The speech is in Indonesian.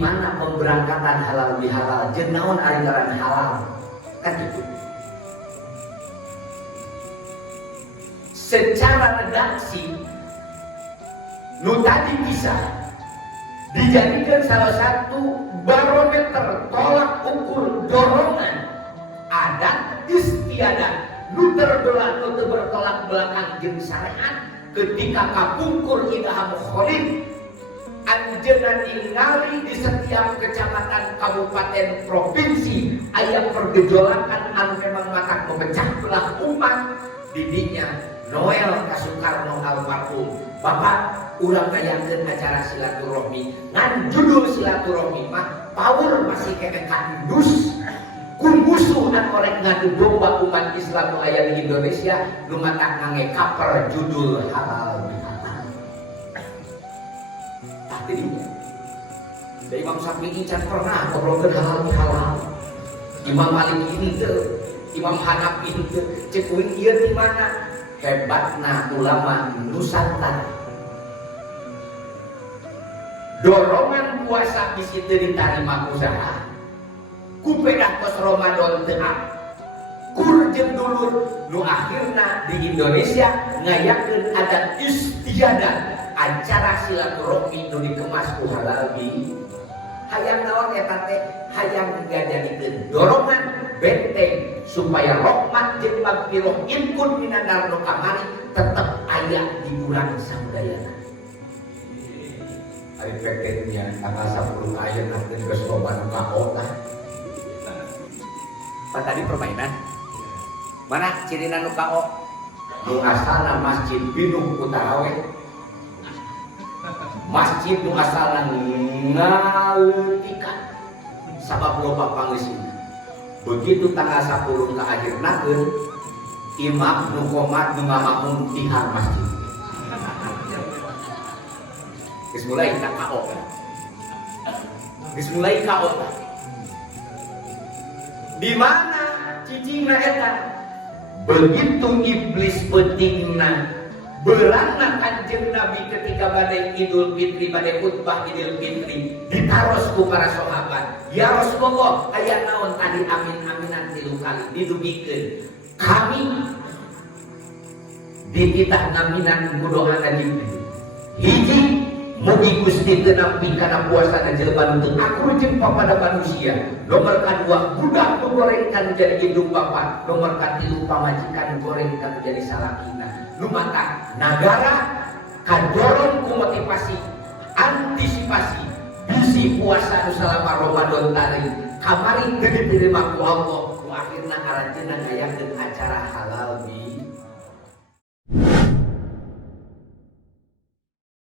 mana pemberangkatan halal bihalal jeung naon ari ngaran halal kan gitu. Secara redaksi nu tadi bisa dijadikan salah satu barometer tolak ukur dorongan adat istiadat nu terbelah nu bertolak belakang jeung syariat ketika kapungkur idaham kholid anjeunna ningali di setiap kecamatan kabupaten provinsi aya pergejolakan anu memang makan memecah belah umat didinya Noel ka Soekarno almarhum Bapak urang ngayakeun acara silaturahmi ngan judul silaturahmi mah power masih kene kandus ku musuh dan orek ngadu domba umat Islam nu aya di Indonesia nu matak ngangekaper judul halal bihalal. Tah tidinya da Imam Syafi'i can pernah ngobrolkeun halal bihalal. Imam Malik henteu, Imam Hanafi henteu, cek uing ieu di mana? Hebatna ulama Nusantara. Dorongan puasa bisi teu ditarima usaha. Ku pedah pos Ramadan teu kur jeung dulur nu akhirna di Indonesia ngayakeun adat istiadat acara silaturahmi nu dikemas ku halal bi. Hayang naon eta teh? Hayang ngajadikeun dorongan benteng supaya rahmat jeung magfirah impun minandar nu kamari tetep aya di bulan samudayana. Ari peketnya tanggal 10 aya nanti geus loba nu kaota. Pan tadi permainan. Mana cirina nu kao? Nu asalna masjid Binung Utarawe. Masjid nu asalna ngaleutikan sabab loba pangeusina. Begitu tanggal 10 ka akhirnakeun imam nu qomat nu ngamakmum tihang masjid. Geus mulai kita kao kan. Geus mulai kao. Di mana cicingna eta? Begitu iblis pentingna berangkat kanjeng Nabi ketika badai Idul Fitri, badai khutbah Idul Fitri ditaros ku para sahabat. Ya Rasulullah, aya naon tadi amin-aminan 3 kali didugikeun. Kami dititah ngaminan mudohan tadi. Hiji mugi Gusti teu nampi kana puasana jelema nu teu akur jeung papada manusia. Nomor kadua budak nu gorengkan jadi indung bapa. Nomor katilu pamajikan gorengkan jadi salakina. Lumata negara kadorong ku motivasi antisipasi bisi puasa nu salama Ramadan tadi kamari teu diterima ku Allah ku akhirna aranjeunna ngayakeun acara halal bi